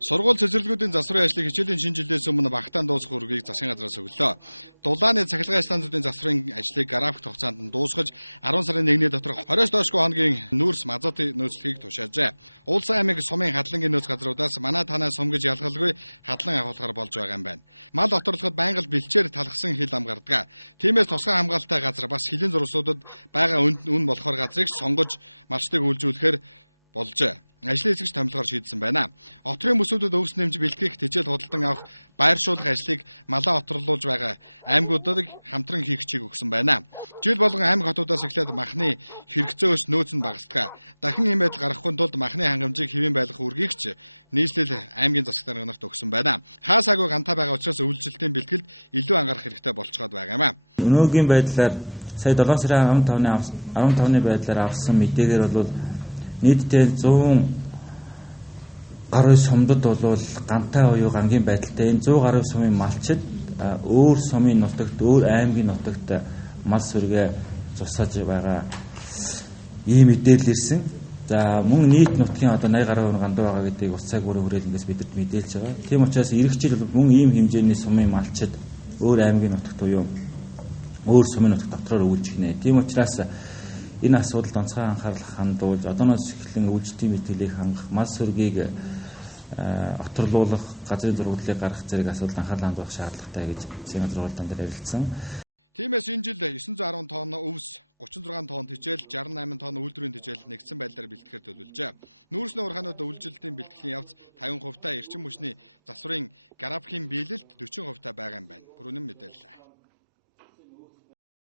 Сургууль цэцэрлэгүүдийн засварын ажлыг хичээлийн шинэ жилээс өмнө багтаан дуусгах үргийг засгийн газраас өглөө. Дулааны цахилгаан станцуудын засварын ажлыг график хугацаанд нь дуусгаж 10 сарын 1-ний доторх 20-с доошгүй хоногийн нүүрс мазутын нөөцлөхийг тушаажээ. Улсын аймаг сумын хадлангийн нөөц газруудаас манай танаа сум гэж ялгалгүй хадлан агуулгаар болж байгаа юм байна. Мал оторлоход байнга бэлчээр талхсан хил ам гардаг. Тиймээс тусгай хамгаалалттай газар бас хилийн зурсуудад байгаа үн болохоор газрыг сонгож малчтыг үйлжүүлэхээр болжээ. Ажлын эсгэж томилгоор шийдсэн байна. Отрын бүсүүдэд өвс нэмж бэлтгэх, тэжээл худалдан авах, байршуулах ажлыг малаа оторлуулж байгаа аймагуудад хамтран хийх чиг өгсөн байна. Жил болгон аймаг хотуудаас эхлээд махны хэрэгцөөс нөөц нь багасдаг. Дахин ийм байдал гарахгүй тулд махны хангамжийг хэвэн байлгах үргийг ч нийслэл аймгийн засаг дарганарт өгсөн байна. Хаасаагүй ганта байгаа учраас үйлчлэлтийн бэлтгэлд илүү анхаарах хэрэгтэй болцоход байгаа юм а. Өнөөгийн байдлаар сая 7 сарын 15-ны байдлаар авсан мэдээгээр бол нийтдээ 100 гаруй сумдад бол гантай оюу гангийн байдалтай энэ 100 гаруй сумын малчид өөр сумын нутагт, өөр аймгийн нутагт мал сүргээ зусааж байгаа ийм мэдээлэл ирсэн. За мөн нийт нутгийн одоо 80 гаруй гандуу байгаа гэдгийг ус цаг бүрийн хүрээлэнгээс бидэд мэдээлж байгаа. Тийм учраас ирэх жил мөн ийм хэмжээний сумын малчид өөр аймгийн нутагт буюу өөр сумын нутагт дотроор үйлчлэх нэ. Тийм учраас энэ асуудалд онцгой анхаарал хандуулж одооноос эхлэн үйлчлэлийн мэтгэлийг хангах, мал сүргийг оторлуулах, газрын зургуулыг гаргах зэрэг асуудал анхаарал хандуулах шаардлагатай гэж засгийн газрын дээр ярилцсан. Тиймээс энэ жил 910 тонн өвс, 36 тонн тэжээл, 68 тонн үйлдвэрийн тэжээл нэгдсэн байдлаар бэлтгэхээр төлөвлөжээ. Нүүрсний урхаанууд үйлчлэлтийн бэлтгэлийн явц 50% эрчим хүчний засварын графикийн биелэлт 40% байгаа юм байна. Бүрэн мэдээлэл.